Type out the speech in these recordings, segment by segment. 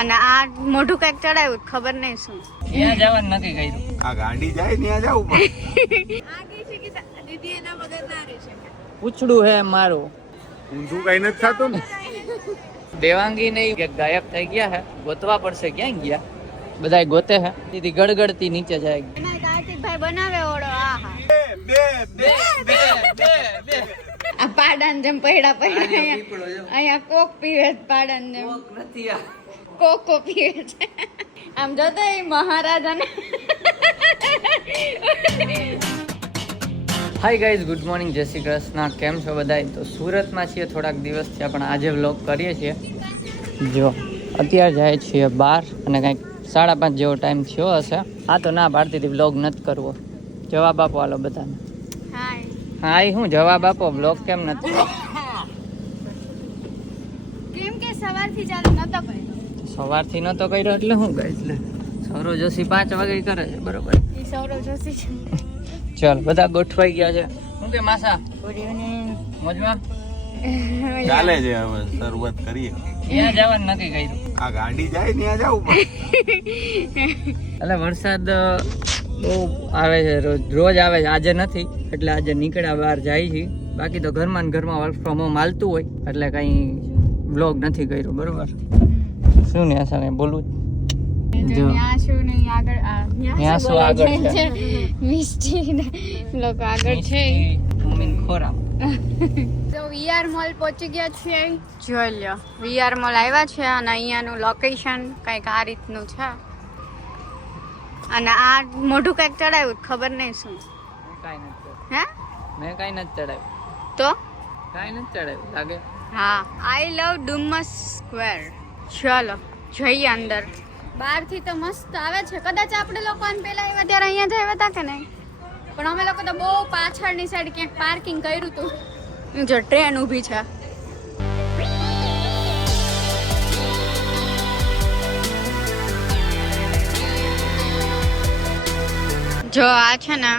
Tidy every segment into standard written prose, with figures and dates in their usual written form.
અને આ મોઢું કઈક ચડાવ્યું ખબર નહીં શું ત્યાં જવાનું નક્કી કર્યું. આ ગાડી જાય ત્યાં જાવ પણ દીદી એના વગર ના રહી શકે. પૂછડું હે મારું. ઊંધું કઈ નથી થતું ને. દેવાંગી નહીં કે ગાયબ થઈ ગયા હે. ગોતવા પડશે. ક્યાં ગયા બધાય ગોતે હે. દીદી ગડગડતી નીચે જાય. એના કાર્તિકભાઈ બનાવે ઓળો. આહા આ પાડાન જેમ પૈડા અહીંયા કોક પીવે છે. પાડાન જેમ નથી આ. કોકો પીવે છે. આમ જોતો એ મહારાજાને. હાય ગાઈઝ, ગુડ મોર્નિંગ, જય શ્રી કૃષ્ણ. કેમ છો બધાય? તો સુરતમાં છીએ થોડાક દિવસ થયા, પણ આજે વ્લોગ કરીએ છીએ. જો અત્યારે જાય છીએ બહાર અને કંઈક 5:30 જેવો ટાઈમ થયો હશે. હા તો ના પાડતી હતી વ્લોગ નથી કરવો. જવાબ આપો હાલો બધાને. હા એ હું જવાબ આપો, વ્લોગ કેમ નથી? કેમ કે સવારથી ચાલુ નતો કર્યો. સવારથી નતો કર્યો એટલે શું ગાઈઝ? એટલે સૌરવ જોશી 5 વાગે કરે છે, બરોબર? એ સૌરવ જોશી છે. ચાલ બધા ગોઠવાઈ ગયા છે. શું કે માસા? Good evening. મોજમાં ચાલે છે. હવે શરૂઆત કરીએ. ત્યાં જવાનું નક્કી કર્યું. આ ગાડી જાય ત્યાં જાવ પણ એટલે વરસાદ બહુ આવે છે, રોજ આવે છે. આજે નથી એટલે આજે નીકળ્યા બહાર જાય છે. બાકી તો ઘરમાં ને ઘરમાં વર્ક ફ્રોમ હોમ હાલતું હોય એટલે કઈ વ્લોગ નથી કર્યો, બરોબર? શું ને આશા બોલું જો ત્યાં શું નહીં આગળ ત્યાં શું આગળ છે? મિસ્ટી લોકો આગળ છે. મમ્મીને ખોરાક. તો વીઆર મોલ પહોંચી ગયા છીએ. જોઈ લ્યો, વીઆર મોલ આવ્યા છે અને અહીંયાનું લોકેશન કંઈક આ રીતનું છે. અને આ મોઢું કંઈક ચડાવ્યું ખબર નહીં શું. કાંઈ નથી. હે મેં કાંઈ નથી ચડાવ્યું. તો કાંઈ નથી ચડાવ્યું લાગે. હા, આઈ લવ ડુમસ સ્ક્વેર. ચલો જઈએ અંદર. બહારથી તો મસ્ત આવે છે. કદાચ આપણે લોકો આને પહેલા આવ્યા ત્યારે અહીંયા જ આવ્યા હતા કે નહીં, પણ અમે લોકો તો બહુ પાછળની સાઈડ ક્યાંક પાર્કિંગ કર્યું હતું. જો ટ્રેન ઊભી છે. જો આ છે ને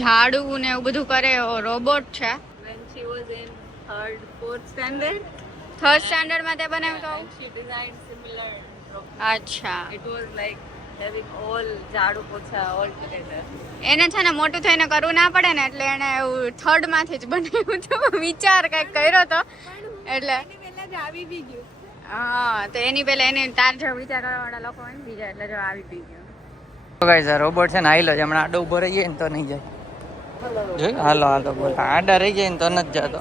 ઝાડુ ને એવું બધું કરે એવો રોબોટ છે. When she was in fourth standard, third standard માં તે બનાવ્યું તો. she designed similar. અચ્છા, It was like having all jadu pocha all together. એને છે ને મોટું થઈને કરવું ના પડે ને એટલે એને એવું થર્ડ માંથી જ બનાવ્યું હતું. વિચાર કઈક કર્યો તો એટલે હા, તો એની પહેલા એને તાર જેવો વિચાર કરવા વાળા લોકો હોય ને બીજા, એટલે જો આવી બી ગયો. ગાઈઝ આ રોબોટ છે ને આઈલો છે. હમણાં આડો ઉભો રહી જાય ને તો નહીં જાય. જોઈ હાલો હાલો બોલ. આડા રહી જાય ને તો નથી જતો.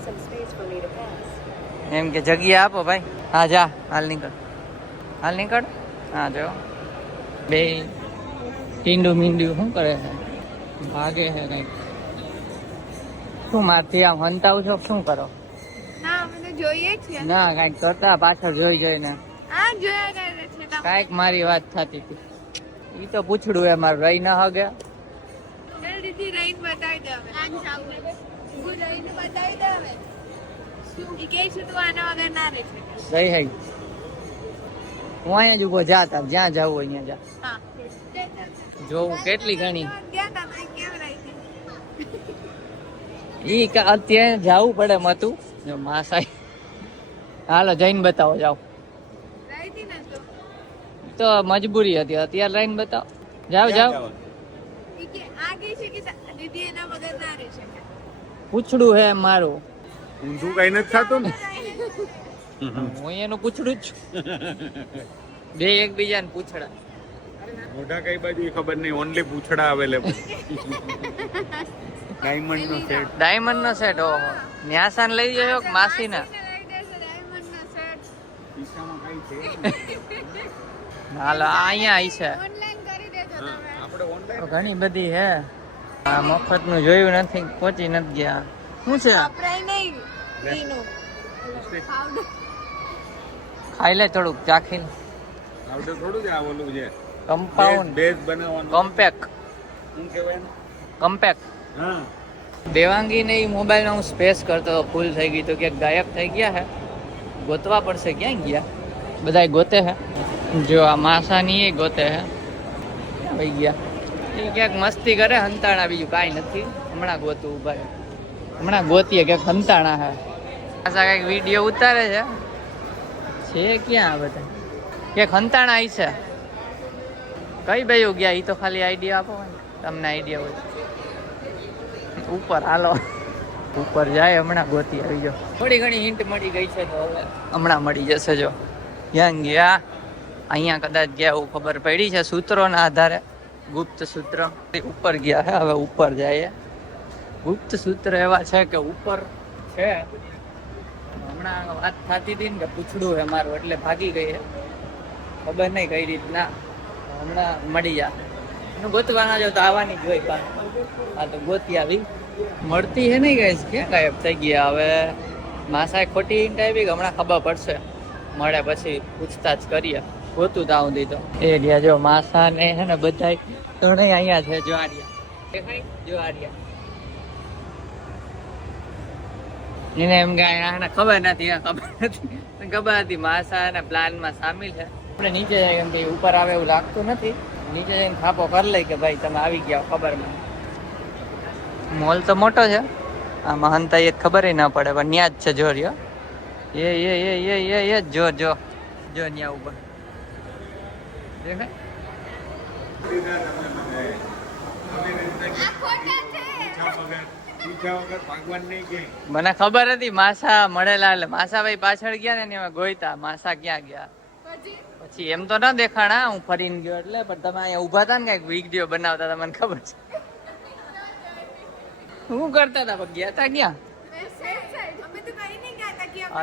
એમ કે જગ્યા આપો ભાઈ. હા જા, હાલ નીકળ, હાલ નીકળ. હા જો બે ટીંડું મીંડું શું કરે છે? ભાગે છે કઈક. શું મારથી આમ હંતાવ છો? શું કરો? હા, અમે તો જોઈએ છીએ. ના કઈક કરતા પાછળ જોઈ જોઈને હા, જોયા કરે છે તમે. કઈક મારી વાત થતી હતી. ઈ તો પૂછડું એ મારું રહી ના હગે. જલ્દીથી રહીને બતાવી દે હવે. આન જાવું હું રહીને બતાવી દે હવે. શું ઈ કે છે તું આના વગર ના રહી શકે? રહી હઈ હું અહીંયા જ ઉભો જાતા જ્યાં જવું અહીંયા જા. હા, જોવું કેટલી ઘણી ગયા તા મેં કેમ રહી હતી? ઈ અત્યારે જવું પડે મતું. જો માસાઈ હાલો જઈને બતાવો જાઓ. રહી હતી ને તો તો મજબૂરી હતી, અત્યારે રહીને બતાવો. જાઓ જાઓ. ઈ કે આ કે છે કે દીદી એના વગર ના રહી શકે. પૂછડું હે મારું. ઊંધું કઈ નથી થતું ને. હું એનું પૂછડું જ છું. બે એકબીજાને પૂછડા. મોઢા કઈ બાજુ એ ખબર નહીં. ઓનલી પૂછડા અવેલેબલ. ડાયમંડ નો સેટ. ડાયમંડ નો સેટ. ઓહો, ન્યાસાન લઈ જજો કે માસીના? લઈ દેશે ડાયમંડ નો સેટ. ખિસ્સામાં કઈ છે હાલો અહીંયા આવી છે. ઓનલાઈન કરી દેજો તમે. આપણે ઓનલાઈન ઘણી બધી હે. આ મફત નું જોયું નથી, પહોંચી નથી ગયા. શું છે? વપરાય નહીં ઈનું પાવડર. ખાઈ લે થોડુંક, ચાખી લે. આવડે થોડું જ આ ઓલું છે કમ્પાઉન્ડ બેઝ બનાવવાનું. કોમ્પેક્ટ. શું કહેવાય ને? કમ્પેક્ટ. હા, દેવાંગી ને મોબાઈલ હું સ્પેસ કરતો ફૂલ થઈ ગઈ તો ક્યાંક ગાયબ થઈ ગયા હે. ગોતવા પડશે. ક્યાં ગયા બધાય? ગોતે હે. જો આ માસાની એ ગોતે હે. ક્યાં વહી ગયા? એ ક્યાંક મસ્તી કરે હંતાણા, બીજું કાંઈ નથી. હમણાં ગોતું ઉભા રહે. હમણાં ગોતીએ ક્યાંક હંતાણા હે. માસા કઈક વિડીયો ઉતારે છે. ક્યાં આ બધા? કે ખંતાણા આવી છે કઈ બાજુ ગયા એ તો ખાલી આઈડિયા આપો ને, તમને આઈડિયા હોય. ઉપર હાલો, ઉપર જાય હમણાં ગોતી આવી જાઓ. થોડી ઘણી હિન્ટ મળી ગઈ છે તો હવે હમણાં મળી જશે. જો ક્યાં ગયા, અહીંયા કદાચ ગયા એવું ખબર પડી છે સૂત્રોના આધારે. ગુપ્ત સૂત્ર ઉપર ગયા છે, હવે ઉપર જાય. ગુપ્ત સૂત્ર એવા છે કે ઉપર છે. હમણાં વાત થતી હતી ને કે પૂછડું છે મારું, એટલે ભાગી ગઈ છે. ખબર નહીં કઈ રીતના, હમણાં મળી જાય. એનું ગોતવાના જો તો આવવાની જ હોય પાછું. આ તો ગોતી આવી, મળતી છે નહીં ગઈ, ક્યાં ગાયબ થઈ ગયા. હવે માસાએ ખોટી હિન્ટ આવી, હમણાં ખબર પડશે. મળે પછી પૂછતાછ કરીએ. ગોતું તાવ દીધો એ રહ્યા. જો માસા ને છે ને બધા ત્રણેય અહીંયા છે. જો આર્યા દેખાય, જો આર્યા. એને એમ કે એને ખબર નથી, ખબર હતી માસા એના પ્લાનમાં સામેલ છે. આપણે નીચે જાય કેમ કે ઉપર આવે એવું લાગતું નથી. નીચે જઈને થાપો કરી લઈ કે ભાઈ તમે આવી ગયા ખબર મને. મોલ તો મોટો છે, આ મહંતા એ ખબર ના પડે, પણ ન્યા જ છે. જો રહ્યો એ જો જો જો ન્યા ઉપર દેખાય. મને ખબર હતી માસા મળેલા, એટલે માસા ભાઈ પાછળ ગયા ને એમાં ગોઈતા માસા ક્યાં ગયા. પછી એમ તો ના દેખાણા, હું ફરીને ગયો એટલે. પણ તમે અહીંયા ઉભા હતા ને કઈક વિડીયો બનાવતા હતા, મને ખબર છે. શું કરતા હતા પણ ગયા હતા ક્યાં?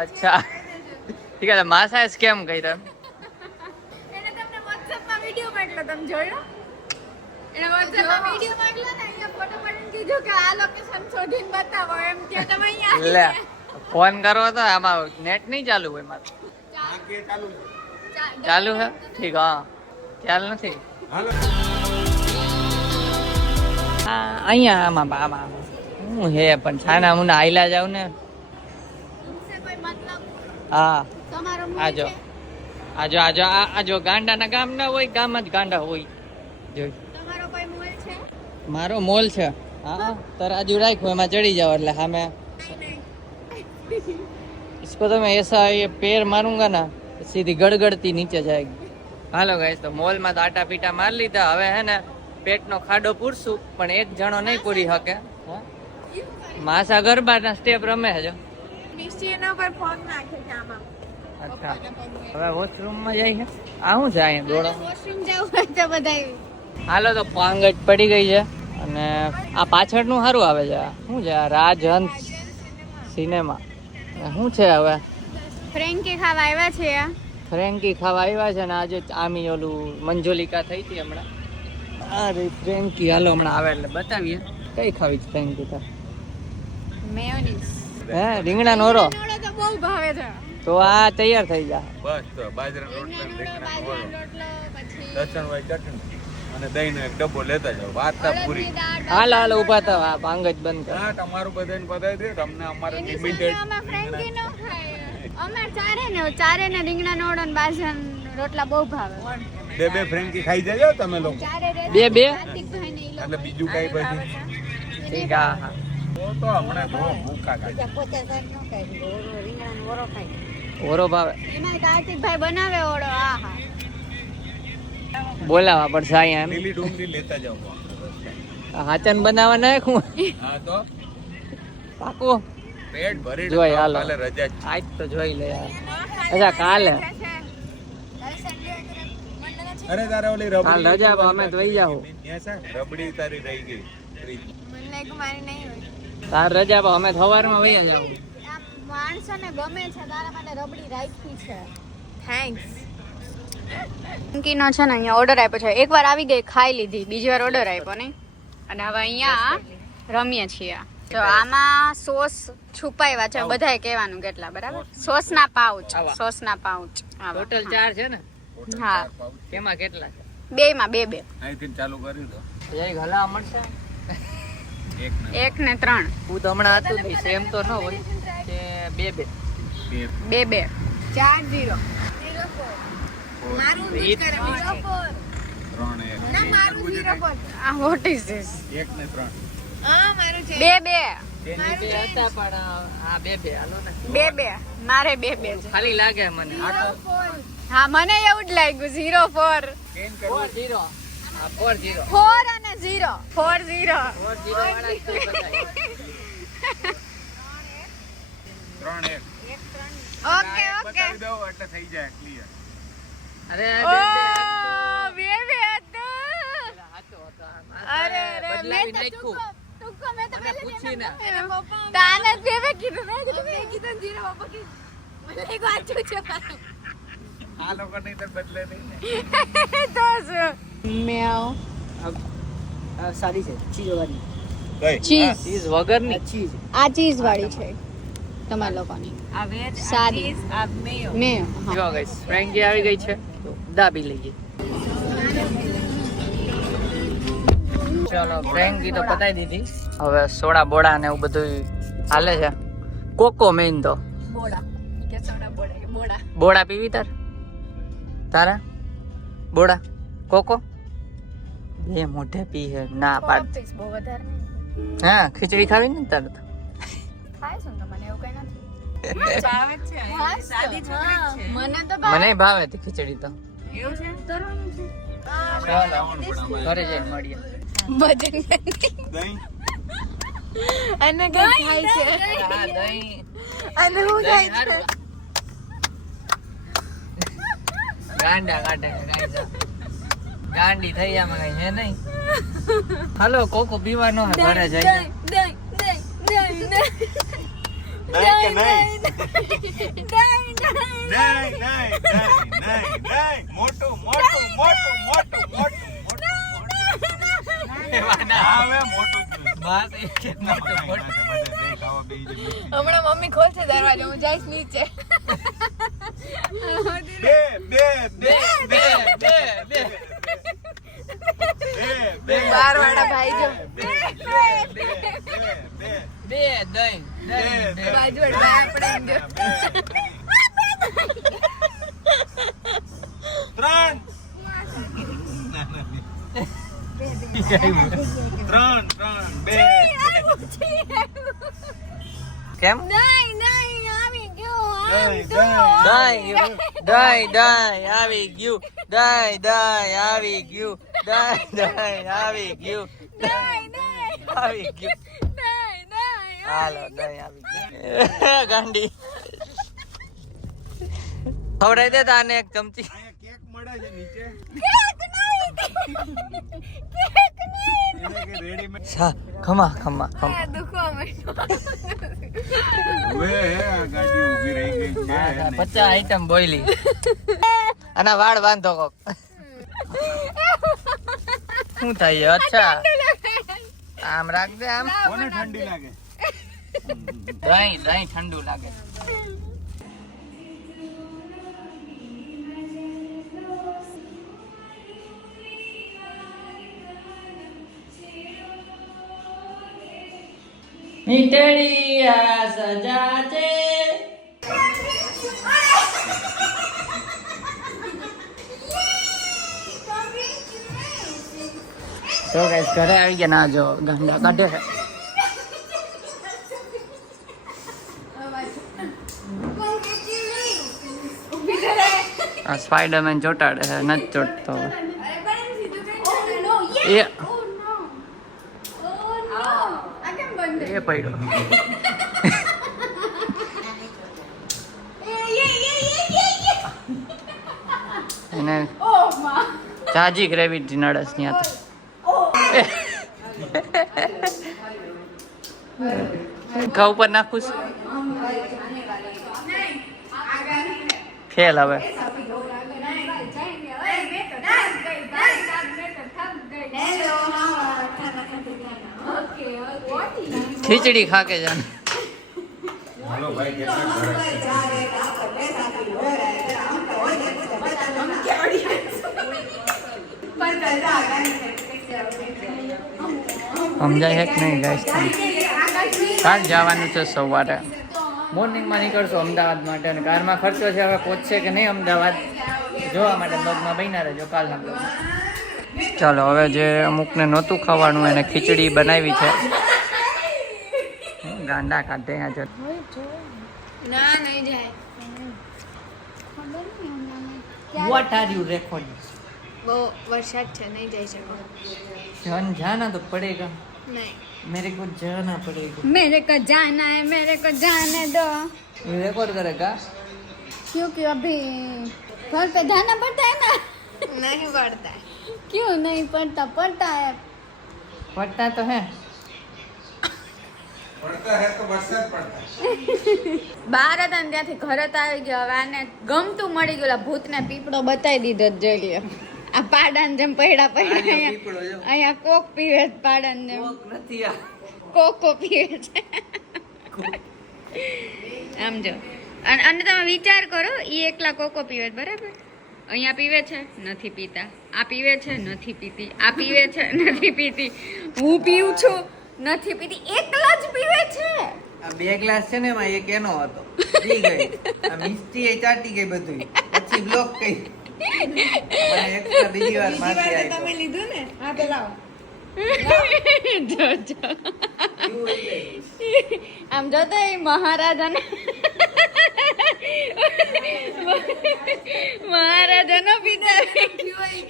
અચ્છા ઠીક છે. માસાએ સ્કેમ કર્યો. એને તમને WhatsApp માં વિડિયો મોકલ્યો, તમે જોયો? એને WhatsApp માં વિડિયો મોકલ્યો ને, અહીંયા ફોટો પાડીને કીધું કે આ લોકેશન શોધીને બતાવો. એમ કે તમે અહીંયા લે ફોન કરવો તો આમાં નેટ નહીં ચાલુ હોય મારે. ચાલુ છે ઠીક. હા ખ્યાલ નથી. અહીંયા આમાં આમાં હું હે પણ છાના મુના આયલા જાવ ને. હા તમારો આજો આજો આજો આજો ગાંડાના ગામ ના હોય, ગામ જ ગાંડા હોય. જોઈ તમારો કોઈ મોલ છે? મારો મોલ છે. હા તરાજુ રાખ્યો એમાં ચડી જાવ એટલે સામે. इसको तो मैं ऐसा ये पैर मारूंगा ना सीधी गड़गड़ती नीचे जाएगी. હાલો ગાઈસ, તો મોલમાં તો આટા પીટા મારી લીધા. હવે હે ને પેટનો ખાડો પૂરશું, પણ એક જણો નહીં પૂરી શકે. માસા ગરબાના સ્ટેપ રમે છે. નિશ્ચયનો કોઈ ફોન નાખે છે આમાં. અચ્છા હવે વોશરૂમમાં જાય છે. આ શું છે અહીંયા દોડો? વોશરૂમ જવું હોય તો બધાય. હાલો તો પાંગટ પડી ગઈ છે. અને આ પાછળનું સારું આવે છે. શું છે આ? રાજહંસ સિનેમા. શું છે હવે? ફ્રેન્કી ખાવા આવ્યા છે. ફ્રેન્કી ખાવા આવ્યા છે ને આજે આમી ઓલું મંજોલિકા થઈ હતી હમણાં. અરે ફ્રેન્કી હાલો હમણાં આવે એટલે બતાવીએ. કઈ ખાવી છે ફ્રેન્કી? તો મેયોનીઝ. હે રીંગણાનો ઓરો નોળો તો બહુ ભાવે છે. તો આ તૈયાર થઈ જાય. બસ તો બાજરાનો રોટલો ને રીંગણાનો ઓળો, રોટલો પછી લસણવાળી ચટણી અને દહીંનો એક ડબ્બો લેતા જાવ. વાત તા પૂરી. હાલ હાલ ઉભા થાવ. આ પાંગજ બંધ કર. હા તમારું બધાને પતાવી દે. તમને અમારે લિમિટેડ અમે ફ્રેન્કી નો ખાય. અમે ચારે ને રીંગણાનો ઓળો ને બાજરાનો રોટલા બહુ ભાવે. બે ફ્રેન્કી ખાઈ જજો તમે લોકો. ચારે બે કાર્તિકભાઈ ને ઈ લોકો એટલે બીજું કઈ પછી ઠીક. હા હા તો હમણાં બહુ ભૂખા ખાય. ઓરો ભાવે. એમાં કાર્તિકભાઈ બનાવે ઓળો. આહા બોલાવા પડશે અહીંયા એમ. લીલી ડુંગળી લેતા જાવ. હાચન બનાવવા નાખું. હા તો પાકું પેટ ભરી જોઈ હાલો. કાલે રજા જ છે. આજ તો જોઈ લે યાર. અચ્છા કાલે અરે તારે ઓલી કાલ રબડી રજા પર અમે તો વહી જાવ. ત્યાં છે રબડી તારી રહી ગઈ. મને એક મારી નહીં હોય. તાર રજા પર અમે સવારમાં વહી જાવ. આ માણસોને ગમે છે, તારા માટે રબડી રાખી છે. થેન્ક્સ. ફ્રેન્કીનો છે ને અહીંયા ઓર્ડર આપ્યો છે. એકવાર આવી ગઈ, ખાઈ લીધી, બીજી વાર ઓર્ડર આપ્યો નહીં. અને હવે અહીંયા રમીએ છીએ. તો આમાં સોસ છુપાવ્યા છે. બધાએ કહેવાનું કેટલા, બરાબર? સોસના પાઉચ. આવા. સોસના પાઉચ. ટોટલ 4 છે ને? હા, કેમાં કેટલા છે? બેયમાં બે. અહીંથી ચાલુ કરી દો. જય હલા મળશે. એક ને 1 ને 3. હું તો હમણાં હતું નહીં, સેમ તો ન હોય કે બે બે. 4-0. ત્રણ એક. આ વોટ ઇઝ ધીસ? એક ને 3. બે. તેની બે હતા પણ આ બે હાલો ને. બે. મારે બે છે. ખાલી લાગે મને. આ તો હા મને એવું જ લાગ્યું 0-4 ચેન્જ કરવું 0 આ 4-0 4 અને 0 4-0 4-0 વાળા જ છે બધા. 3-1 ઓકે ઓકે બતાવી દો એટલે થઈ જાય ક્લિયર. અરે ઓ બે હતો હાચો હતો અરે અરે બદલાવી મેં તો નાખ્યું. તુક્કો મેં તો મને પૂછીને. તાને બે કીધું મેં કીધું 0 બાપા કીધું મને એક વાંચું છે આ લોકો નહીં તો બદલે નહીં ને. તો શું મેવ સારી છે ચીઝ વાળી ચીઝ ચીઝ વગરની ચીઝ આ ચીઝ વાળી છે તમારા લોકોની આ વેજ આ સાદી. ચીઝ આ મેયો મેવ હા જો ગાઈસ ફ્રેન્કી આવી ગઈ છે તો દાબી લઈએ. ચાલો ફ્રેન્કી તો પતાઈ દીધી. હવે સોડા બોડા ને એવું બધું હાલે છે. કોકો મેઇન તો બોડા કે સોડા બોડા કે બોડા બોડા પીવી તારા બોડા કોકો બે મોઢે પી હે ના પાડ. પીસ બહુ વધારે નહીં હા ખીચડી ખાવી ને તારે તો ખાય છે ને તો મને એવું કઈ નથી ભાવે જ છે હા, સાદી છોકરી જ છે મને તો ભાવે. મને ભાવે હતી ખીચડી તો. એવું છે ચાલો ઘરે જઈને મળીએ. ભજન દહીં અને કઈ થાય છે હા દહીં અને હું થાય છે ગાંડા કાઢે ગાઈસ. ગાંડી થઈ આમાં કઈ છે નહીં. હાલો કોકો પીવા નો ઘરે જઈને દહીં કે નહીં? નહીં મોટું મોટું મોટું મોટું મોટું મોટું આવે મોટું બસ એક જ મોટો મોટો. હમણાં મમ્મી ખોલશે દરવાજો હું જઈશ નીચે બે બે બે બે બે બે બે બાર વાળા ભાઈ જો બે દહીં દહીં બે. બાજુ વાળા આપણે એમ જો. ત્રણ બે કેમ નહીં નહીં આવી ગયો દહીં દહીં આવી ગયું દહીં આવી ગયું દહીં આવી ગયું આવી ગયું હાલો દહીં આવી ગયું ગાંડી ખવડાવી દે તાને એક ચમચી. અહીંયા કેક મળે છે નીચે એને કે રેડીમેડ ખમા ખમા ખમા દુખવા માંડ્યો હવે હે આ ગાડી ઊભી રહી ગઈ છે 50 આઈટમ બોઈલી અને વાળ બાંધો કોક શું થાય અચ્છા આમ રાખ દે આમ કોને ઠંડી લાગે દહીં ઠંડુ લાગે. મીઠડી આ સજા છે. તો ગાઈસ ઘરે આવી ગયા ના જો ગાંડા કાઢે છે. આ સ્પાઈડરમેન ચોટાડે છે નથી ચોટતો એ એ પડ્યો એને જાજી ગ્રેવિટી નડસ ત્યાં તો ઘા ઉપર નાખું ફેલ હવે ખીચડી ખા કે જાને હાલો ભાઈ કેટલા ઘરે સમજાય છે કે નહીં ગાઈસ કાલ જવાનું છે સવારે મોર્નિંગમાં નીકળશો અમદાવાદ માટે અને કારમાં ખર્ચો છે હવે પહોંચશે કે નહીં અમદાવાદ જોવા માટે બ્લોગમાં બન્યા રહેજો કાલના બ્લોગમાં. ચાલો હવે જે અમુકને નહોતું ખાવાનું એને ખીચડી બનાવી છે. ગાંડા કાઢે અહીંયા જો ના નહીં જાય ખબર નહીં હમણાં. What are you recording? બહુ વરસાદ છે નહીં જઈ શકો. जान जाना तो पड़ेगा, નહીં. मेरे को जाना पड़ेगा. मेरे को जाना है, मेरे को जाने दो. ये रिकॉर्ड करेगा? क्योंकि अभी घर पे जाना पड़ता है ना. नहीं पड़ता है. क्यों नहीं पड़ता? पड़ता है. पढ़ता तो है. પડતા હે તો વરસાદ પડતા. બહાર હતા ને ત્યાંથી ઘરે તો આવી ગયો. હવે આને ગમતું મળી ગયું. ઓલા ભૂતને પીપળો બતાવી દીધો જ જોઈ લ્યો. આ પાડાને જેમ પડ્યા અહીંયા પીપળો જો. અહીંયા કોક પીવે છે પાડાને જેમ. કોક નથી આ. કોકો પીવે છે. આમ જો અને તમે વિચાર કરો, ઈ એકલા કોકો પીવે છે, બરાબર? અહીંયા પીવે છે, નથી પીતા. આ પીવે છે, નથી પીતી. આ પીવે છે, નથી પીતી. હું પીવું છું, નથી પીતી. એકલા જ પીવે છે. આ 2 ગ્લાસ છે ને એમાં એક એનો હતો, પી ગઈ. આ મિસ્ટી એ ચાટી ગઈ બધું, પછી બ્લોક કરી. મને એક્સ્ટ્રા બીજી વાર માથે આવી. તમે લીધું ને હા પેલા જો જો આમ જોતો એ મહારાજાને મહારાજાનો પિતા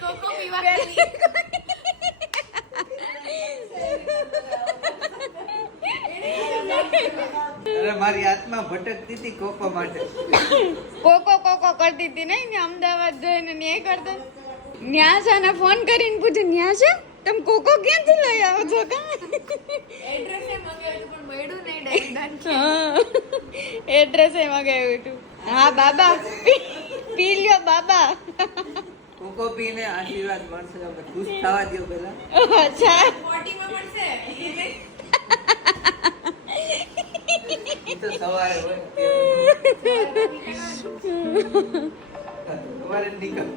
કોકો પીવા અરે મારી આત્મા ભટકતી હતી કોકો માટે. કોકો કોકો કરતી હતી નહીં ને અમદાવાદ જઈને ન્યાય કરતા. ન્યા છે ને ફોન કરીને પૂછે, ન્યા છે તમે કોકો ક્યાંથી લઈ આવો છો? એડ્રેસ એ મંગાવ્યું પણ મળ્યું નહીં ડાયરેક્ટ. એડ્રેસ એ મગાવ્યું હતું. હા બાબા પી લ્યો બાબા. કોકો પીને આશીર્વાદ મળશે. આપણે ખુશ થવા દો પેલા. અચ્છા 40 માં મળશે ઈ તો સવારે હોય. સવારે નીકળ.